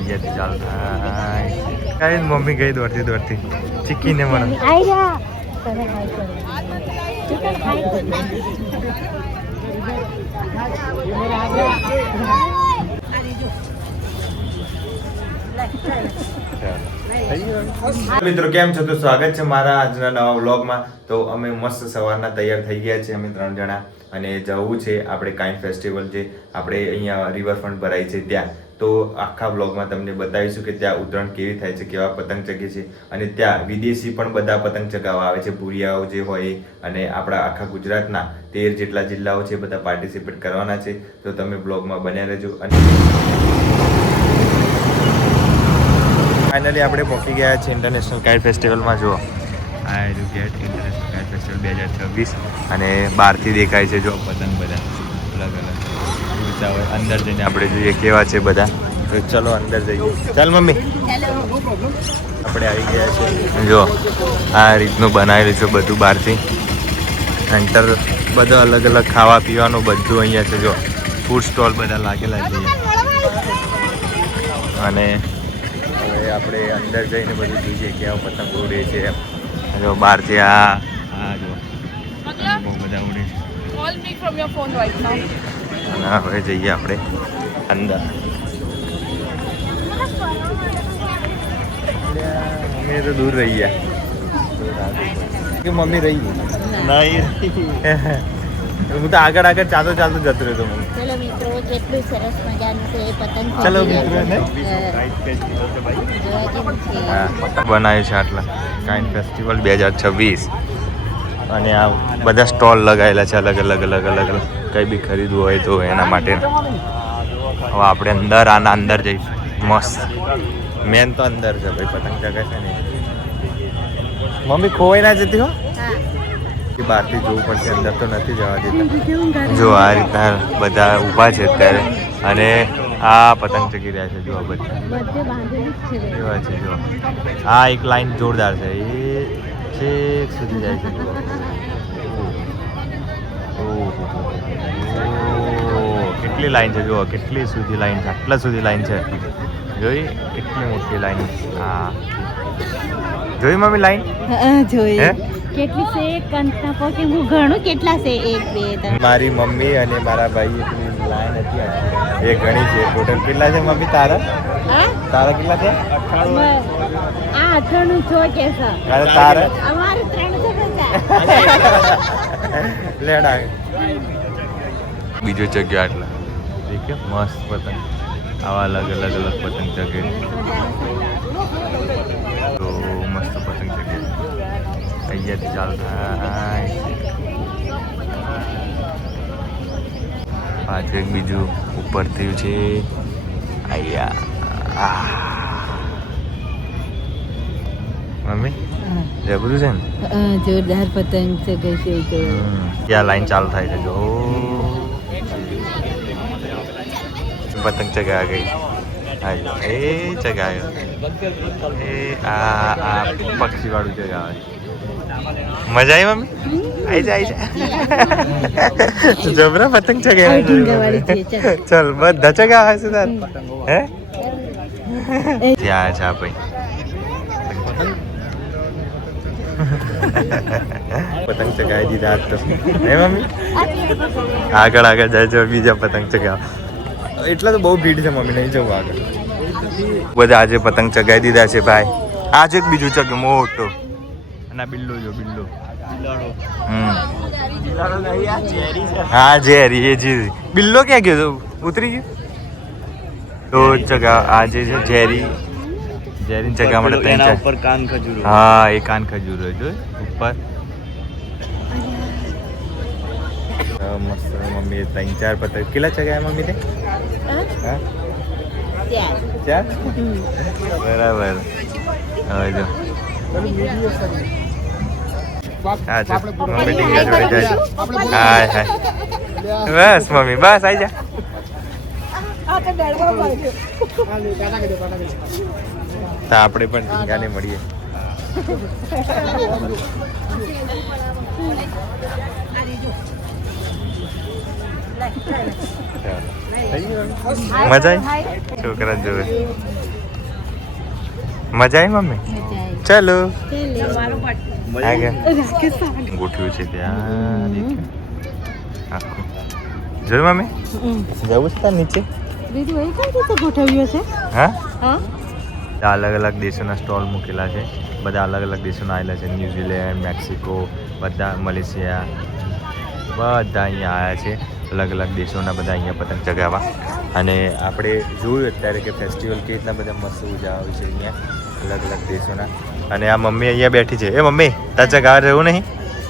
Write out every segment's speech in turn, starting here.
અહીંયાથી ચાલુ થાય કાંઈ મમ્મી ગઈ દોડતી ચીકીને મને મિત્રો કેમ છો? તો સ્વાગત છે મારા આજના નવા વ્લોગમાં. તો અમે મસ્ત સવારના તૈયાર થઈ ગયા છે અમે 3 જણા અને જવું છે આપણે કાઇન્ડ ફેસ્ટિવલ જે આપણે અહીંયા રિવરફ્રન્ટ ભરાય છે ત્યાં. તો આખા વ્લોગમાં તમને બતાવીશું કે ત્યાં ઉત્તરાયણ કેવી થાય છે, કેવા પતંગ ચગે છે અને ત્યાં વિદેશી પણ બધા પતંગ ચગાવવા આવે છે, ભૂરિયાઓ જે હોય અને આપણા આખા ગુજરાતના 13 જેટલા જિલ્લાઓ છે બધા પાર્ટિસિપેટ કરવાના છે. તો તમે વ્લોગમાં બન્યા રહેજો. અને ફાઇનલી આપણે પહોંચી ગયા છે ઇન્ટરનેશનલ કાઇટ ફેસ્ટિવલમાં. જુઓ આ ગેટ ઇન્ટરનેશનલ કાઇટ ફેસ્ટિવલ 2026 અને બહારથી દેખાય છે જો પતંગ બધા અલગ અલગ ઊંચા હોય. અંદર જઈને આપણે જોઈએ કેવા છે બધા. તો ચલો અંદર જઈએ. ચાલ મમ્મી આપણે આવી ગયા છે. જો આ રીતનું બનાવેલું છે બધું બહારથી. એન્ટર બધું અલગ અલગ ખાવા પીવાનું બધું અહીંયા છે. જો ફૂડ સ્ટોલ બધા લાગેલા છે અને હવે આપણે અંદર જઈને બધું જોઈએ કે આ પતંગ ઉડે છે. જો બહારથી આ જો બહુ બધા ઉડે છે. અને હવે જઈએ આપણે અંદર. મમ્મી તો દૂર રહી ગયા કે મમ્મી રહી નહીં. હું તો આગળ ચાલતો જતો રહ્યો. ચલો મિત્રો, કેટલું સરસ મજાનું છે પતંગ. ચલો મિત્રો બનાવે છે આટલા કાઇન્ડ ફેસ્ટિવલ 2026 અને આ બધા સ્ટોલ લગાવેલા છે અલગ અલગ કંઈ બી ખરીદવું હોય તો એના માટે. હવે આપણે અંદર જઈશું. મસ્ત મેન તો અંદર છે ભાઈ, પતંગ ચગે છે ને. મમ્મી ખોવાઈ ના જતી હો, બહારથી જોવું પડશે, અંદર તો નથી જવા દેતા. જો આ રીતના બધા ઊભા છે અત્યારે અને આ પતંગ ચગી રહ્યા છે. જો આ બધા કેવા છે. જો આ એક લાઈન જોરદાર છે, એ છેક સુધી જાય છે. કેટલી લાઈન છે, જુઓ કેટલી સુધી લાઈન છે, આટલા સુધી લાઈન છે. જોઈ કેટલી મોટી લાઈન. હા જોઈ મમ્મી લાઈન? જોઈ કેટલી છે કંટના પોકે હું ઘણું કેટલા છે 1 2 3. મારી મમ્મી અને મારા ભાઈ એટલી લાઈન હતી એ ઘણી છે. ટોટલ કેટલા છે મમ્મી તારા? કેટલા છે? 98 છો કે છે. અરે તારા અમારે 350 લેડા. બીજો જગ્યા આટલા દેખે મસ્ત પતંગ. આવા અલગ અલગ પતંગ ચગે તો મસ્ત પતંગ ચગે. અહીંયાથી ચાલુ થાય પાછું એક બીજું ઉપર થયું છે અહીંયા. મમ્મી જબરું છે ને, જોરદાર પતંગ ચગે છે. ત્યાં લાઈન ચાલુ થાય છે. જો પતંગ ચગા ગઈ. એ ચગાયો એ આ પક્ષી વાળું ચગાવે. મજા આવી મમ્મી? આવી જાય જબરા પતંગ ચગાવે. ચલ બધા ચગાવે છે તાર. હે ત્યાં છે ભાઈ પતંગ ચગાવી દીધા આજ તો. હે મમ્મી આગળ જાય બીજા પતંગ ચગાવ. એટલા તો બહુ ભીડ છે મમ્મી, નહીં જવું આગળ. બધા આજે પતંગ ચગાવી દીધા છે ભાઈ. આજે એક બીજું ચગ્યું મોટો અને બિલ્લો જો બિલ્લો. હા ઝેરી એ જી બિલ્લો ક્યાં ગયો? ઉતરી ગયો તો ચગા. આજે છે ઝેરી ચગા માટે 3 ઉપર કાન ખજૂરો. હા એ કાન ખજૂરો જો ઉપર મસ્ત. મમ્મી 3-4 પતંગ કેટલા ચગાયા મમ્મી તે? 4 બરાબર. હવે જો હા છે મમ્મી ટીંગા જોડે જાય. હાય બસ મમ્મી બસ આવી જા. તો આપણે પણ ટીંગાને મળીએ. મજા આવી છોકરા જોવે. મજા આવી મમ્મી? મજા આવી. ચાલો ચાલે. ગોઠવ્યું છે ત્યાં આખું જોયું મમ્મી? જવું છે નીચે? બીજું એ કઈ રીતે ગોઠવ્યું છે? હા હા અલગ અલગ દેશોના સ્ટોલ મૂકેલા છે. બધા અલગ અલગ દેશોના આવેલા છે. ન્યુઝીલેન્ડ, મેક્સિકો, બધા મલેશિયા, બધા અહીંયા આવ્યા છે. અલગ અલગ દેશોના બધા અહીંયા પતંગ ચગાવવા. અને આપણે જોયું અત્યારે કે ફેસ્ટિવલ કેવી રીતના બધા મસ્ત ઉજાવે છે અહીંયા અલગ અલગ દેશોના. અને આ મમ્મી અહીંયા બેઠી છે. એ મમ્મી તાર ચગાવવા રહેવું નહીં?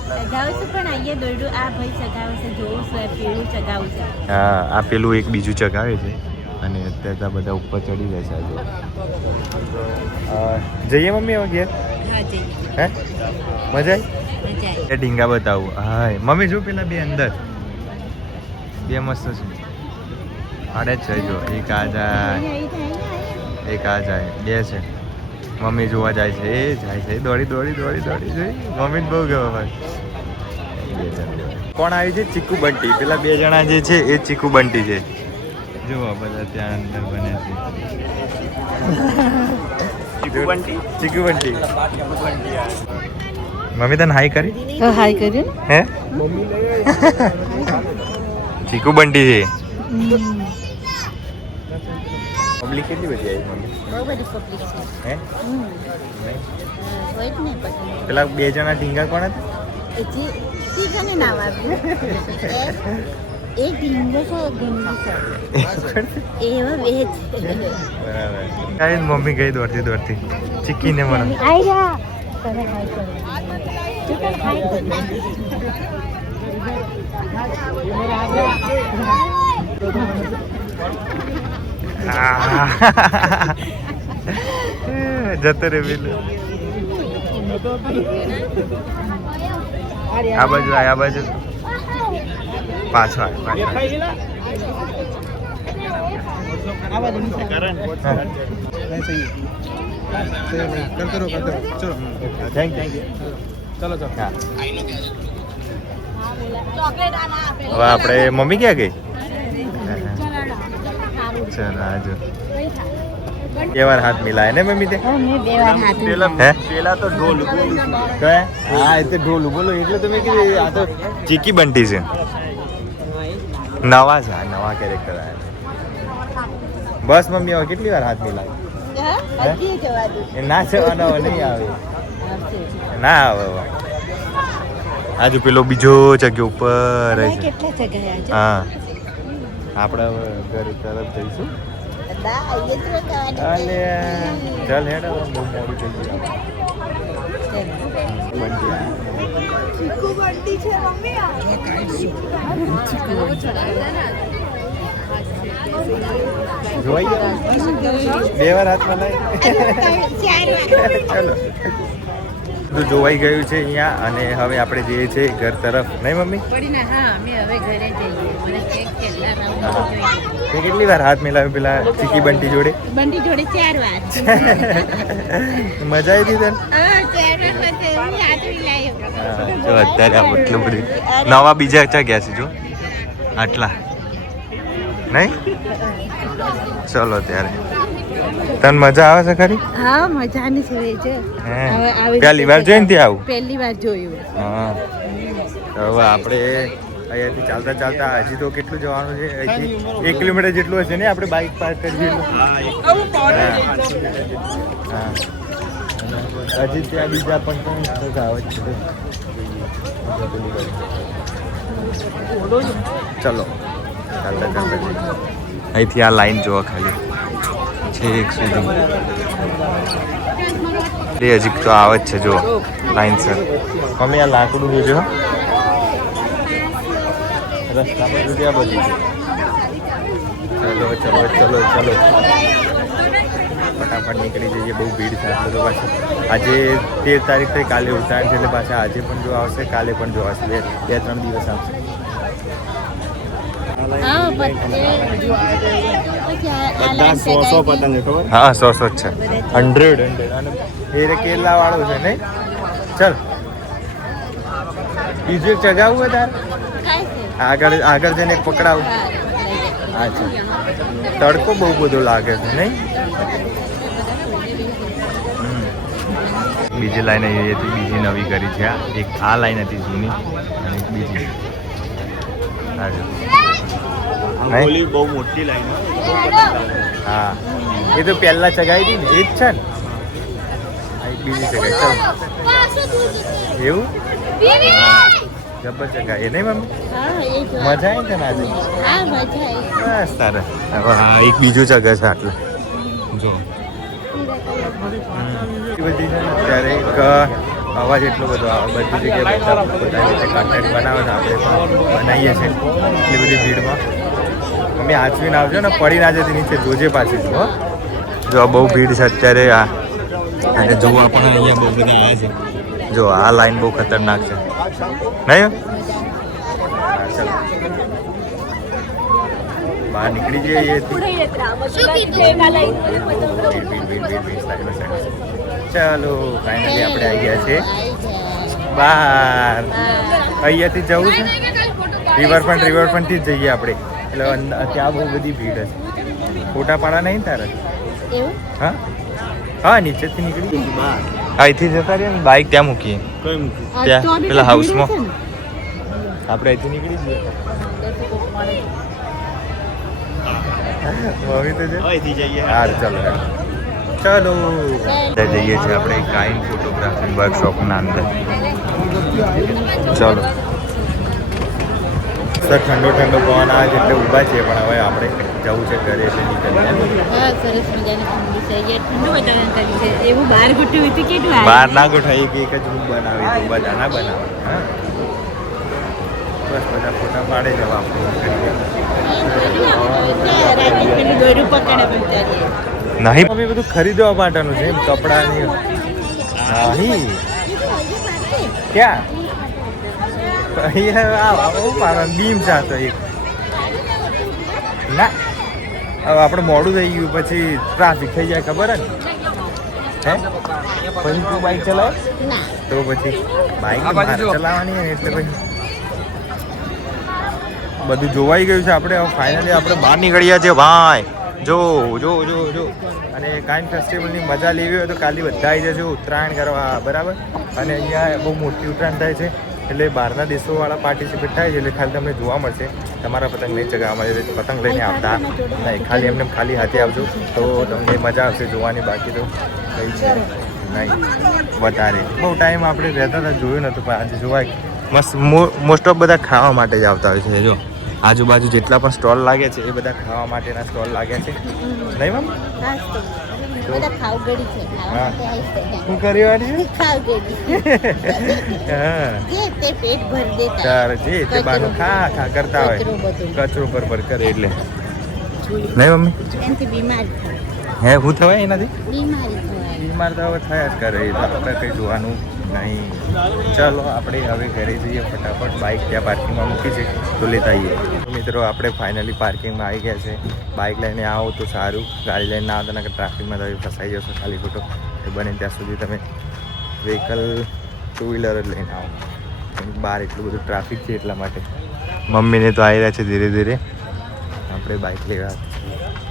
ચગાવું છું પણ અહીંયા દોરડું આ ભાઈ ચગાવે છે જોવું છે પીળું ચગાવું છે. હા આ પેલું એક બીજું ચગાવે છે. અને અત્યારે તો બધા ઉપર ચડી જાય છે આજે. જઈએ મમ્મી હવે ઘેર? હા જઈએ. હે મજા આવી? મજા આવી. એ ઢીંગા બતાવું. હા મમ્મી જો પેલા બે અંદર બે મસ્ત છે. આડે જ છે જો એક આ જાય એક આ જાય બે છે. મમ્મી જોવા જાય છે એ જાય છે દોડી દોડી દોડી દોડી જોઈ મમ્મી બહુ ગયો ભાઈ. કોણ આવી છે? ચીકુ બંટી. પેલા બે જણા જે છે એ ચીકુ બંટી છે. જુઓ બધા ત્યાં અંદર બને છે. ચીકુ બંટી. મમ્મી તને હાઈ કરી? હાઈ કર્યું હે ચીકુ બંટી છે. પબ્લિક કેટલી બધી આવી મમ્મી? બહુ બધી પબ્લિક છે. હે હોય જ ને પછી પેલા બે જણા ઢીંગા કોણ હતા? એ જે તીગાને નામ આપ્યું એ ઢીંગો છે ગંગી છે એવા બે છે. બરાબર. કાંઈ મમ્મી ગઈ દોડતી દોડતી ચીકીને મને આઈ જા તને હાઈ કરો ચિકન હાઈ કરો જતો રે પેલું. આ બાજુ આ બાજુ પાછો થેન્ક યુ. ચલો ચલો. હવે આપણે મમ્મી ક્યાં ગઈ? ચાલ આજો બે વાર હાથ મિલાય ને મમ્મી તે? મેં બે વાર હાથ હે પેલા તો ઢોલ કયા? હા એ તો ઢોલ બોલો એટલે તમે કીધું આ તો ચીકી બંટી છે. નવા છે નવા કેરેક્ટર આયા. બસ મમ્મી હવે કેટલી વાર હાથ મિલાય? હજી જવા દે એ ના જવાનો નહીં આવે ના આવે હવે. આજુ પેલો બીજો જગ્યા ઉપર છે. કેટલા જગ્યાએ છે હા આપણે હવે ઘરે તરફ જઈશું. અલે ચાલ હેડ હવે બહુ મોડું થઈ ગયું. ચીકુ બંટી છે મમ્મી જોઈ ગયો? બે વાર હાથ મલાય. ચાલો બધું જોવાઈ ગયું છે અહીંયા અને હવે આપણે જઈએ છીએ ઘર તરફ નહીં મમ્મી? હા અમે હવે ઘરે જઈએ મને કેક કેટલા રાઉન્ડ જોઈએ. તે કેટલી વાર હાથ મિલાવ્યો પેલા ચીકી બંટી જોડે? બંટી જોડે 4 વાર મજા આવી હતી તને? હા 4 વાર પછી હું હાથ મિલાયો. જો અત્યારે આ એટલું બધું નવા બીજા ચા ગયા છે જો આટલા નહીં. ચલો ત્યારે તને મજા આવે છે ખરી? હા મજાની છે છે પહેલી વાર જોઈને ત્યાં આવું? પહેલી વાર જોયું. હા તો હવે આપણે અહીંયાથી ચાલતા ચાલતા હજી તો કેટલું જવાનું છે? હજી 1 કિલોમીટર જેટલું હશે ને આપણે બાઇક પાર્ક કરી હા હજી ત્યાં બીજા પણ આવે છે. ચલો ચાલતા ચાલતા અહીંથી આ લાઈન જોવા ખાલી છેક સુધી હજી તો આવે જ છે જો લાઈન સર. મમ્મી આ લાકડું જોજો રસ્તામાં જો ત્યાં બધી છે. ચલો ચલો ચલો ચલો ફટાફટ નીકળી જઈએ. બહુ ભીડ થાય તો પાછું આજે 13 તારીખ થઈ કાલે ઉત્તરાયણ છે એટલે પાછા આજે પણ જો આવશે કાલે પણ જો આવશે 2-3 દિવસ આવશે. હા 100 જ છે 100 અને એ કેરલા વાળો છે નહીં. ચાલ બીજું ચગાવવું હોય તારે આગળ આગળ જઈને પકડાવું. અચ્છા તડકો બહુ બધો લાગે છે નહીં? બીજી લાઈન અહીંયાથી બીજી નવી કરી છે એક આ લાઈન હતી જૂની અને એક બીજી ઓલી બહુ મોટી લાઈન હા એ તો પહેલા ચગાવી હતી ને એ જ છે ને આ એક બીજી ચગાવી ચાલ એવું જબર ચગાવી એ નહીં મમ્મી હા એ જો મજા આવી છે ને આજે હા મજા આવી બસ તારે હવે હા એક બીજું ચગે છે આટલું જો એ બધી છે ને ત્યારે એક અવાજ એટલો બધો આવે બધી જગ્યાએ બધા પોતાની રીતે કન્ટેન્ટ બનાવે છે આપણે પણ બનાવીએ છીએ એટલી બધી ભીડમાં મમ્મી આચવીને આવજો ને પડી ના જતી નીચે જોજે પાછી હો જો બહુ ભીડ છે અત્યારે આ અને જોવા પણ અહીંયા બહુ બધા આવ્યા છે જો આ લાઈન બહુ ખતરનાક છે નહીં હા ચાલો બહાર નીકળી જઈએ ચાલો ફાઇનલી આપણે આવી ગયા છે બહાર અહીંયાથી જવું છે રિવરફ્રન્ટથી જ જઈએ આપણે એટલે ત્યાં બહુ બધી ભીડ હશે ફોટા પાડા નહીં તારે એવું હા હા નીચેથી નીકળી બહાર અહીંથી જતા રહીએ ને બાઇક ત્યાં મૂકીએ કઈ મૂકી ત્યાં પેલા હાઉસમાં આપણે અહીંથી નીકળી જઈએ મમ્મી તો છે અહીંથી જઈએ હા ચાલો ચાલો જઈએ છીએ આપણે કાઇન ફોટોગ્રાફી વર્કશોપના અંદર ચાલો સર ઠંડો પવન આવે છે એટલે ઊભા છીએ પણ હવે આપણે જવું છે ઘરે એટલે નીકળીએ હા સરસ મજાની ઠંડી છે અહીંયા ઠંડુ વાતાવરણ કર્યું છે એવું બહાર ગોઠવ્યું હતું કેટલું બહાર ના ગોઠાઈએ કે એક જ રૂમ બનાવી તો બધા ના બનાવે હા બસ બધા ફોટા પાડે જવા આપણે પેલું દોરું પકડે પંચારીએ નહીં મમ્મી બધું ખરીદવા માટેનું છે એમ કપડાં નહીં ક્યાં અહીંયા બીમ ચાતો એક ના હવે આપણે મોડું થઈ ગયું પછી ટ્રાફિક થઈ જાય ખબર ને હે પછી તું બાઈક ચલાવે ના તો પછી બાઈક ચલાવવાની ને એટલે પછી બધું જોવાઈ ગયું છે આપણે હવે ફાઇનલી આપણે બહાર નીકળ્યા છે ભાઈ જો જો જો જો અને કાઇન ફેસ્ટિવલની મજા લેવી હોય તો કાલે બધા આવી જજો ઉત્તરાયણ કરવા બરાબર અને અહીંયા બહુ મોટી ઉત્તરાયણ થાય છે એટલે બહારના દેશોવાળા પાર્ટિસિપેટ થાય છે એટલે ખાલી તમને જોવા મળશે તમારા પતંગ નહીં ચગાવવા મળે પતંગ લઈને આવતા નહીં ખાલી એમને ખાલી હાથે આવજો તો તમને મજા આવશે જોવાની બાકી તો કંઈ છે નહીં વધારે બહુ ટાઈમ આપણે રહેતા હતા જોયું નહોતું પણ આજે જોવાય મસ્ત મોસ્ટ ઓફ બધા ખાવા માટે જ આવતા હોય છે જો આજુબાજુ જેટલા પણ સ્ટોલ લાગે છે એ બધા ખાવા માટેના સ્ટોલ લાગ્યા છે નહીં મમ બધા ખાવગડી છે ખાવા માટે આવી છે શું કર્યું ખાવગડી હા જે તે પેટ ભર દેતા તાર જે તે બાનું ખા કરતા હોય કચરો બધું. કચરો પર કરે એટલે નહીં મમ્મી એનાથી બીમાર થાય હે શું થવાય એનાથી બીમારી થવાય બીમાર તો હવે થયા જ કરે એ તો આપણે કંઈ જોવાનું નહીં ચાલો આપણે હવે ઘરે જઈએ ફટાફટ બાઇક ત્યાં પાર્કિંગમાં મૂકી છે તો લેતા આવીએ મિત્રો આપણે ફાઇનલી પાર્કિંગમાં આવી ગયા છે બાઇક લઈને આવો તો સારું ગાડી લઈને ના આવતા નકર ટ્રાફિકમાં તમે ફસાઈ જશો ખાલી ખોટો તો બને ત્યાં સુધી તમે વ્હીકલ ટુ વ્હીલર જ લઈને આવો બહાર એટલું બધું ટ્રાફિક છે એટલા માટે મમ્મીને તો આવી રહ્યા છે ધીરે ધીરે આપણે બાઇક લેવા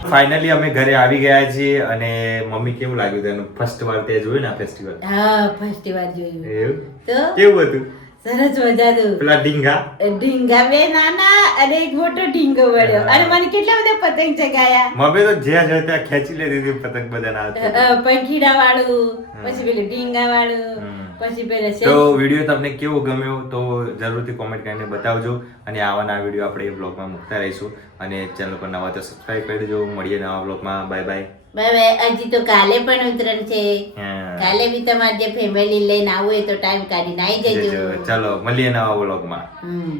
ફાઇનલી અમે ઘરે આવી ગયા છીએ અને મમ્મી કેવું લાગ્યું તેનું ફર્સ્ટ વાર તે જોયું ને આ ફેસ્ટિવલ હા ફર્સ્ટ વાર જોયું એવું તો કેવું હતું સરસ મજા હતું પેલા ઢીંગા ઢીંગા બે નાના અને એક મોટો ઢીંગો મળ્યો અને મને કેટલા બધા પતંગ ચગાયા મમ્મી તો જ્યાં જાય ત્યાં ખેંચી લેતી હતી પતંગ બધાના હાથે. પંખીડા વાળું પછી પેલું ઢીંગા વાળું પછી પેલા તો વિડીયો તમને કેવો ગમ્યો તો જરૂરથી કોમેન્ટ કરીને બતાવજો અને આવાના વિડીયો આપણે એ બ્લોગમાં મૂકતા રહીશું અને ચેનલ પર નવા તો સબસ્ક્રાઇબ કરી દેજો મળીએ નવા બ્લોગમાં બાય બાય બાય હજી તો કાલે પણ ઉતરણ છે હા. કાલે બી તમારે જે ફેમિલી લઈને આવું હોય તો ટાઈમ કાઢીને આવી જજો ચાલો મળીએ નવા બ્લોગમાં હમ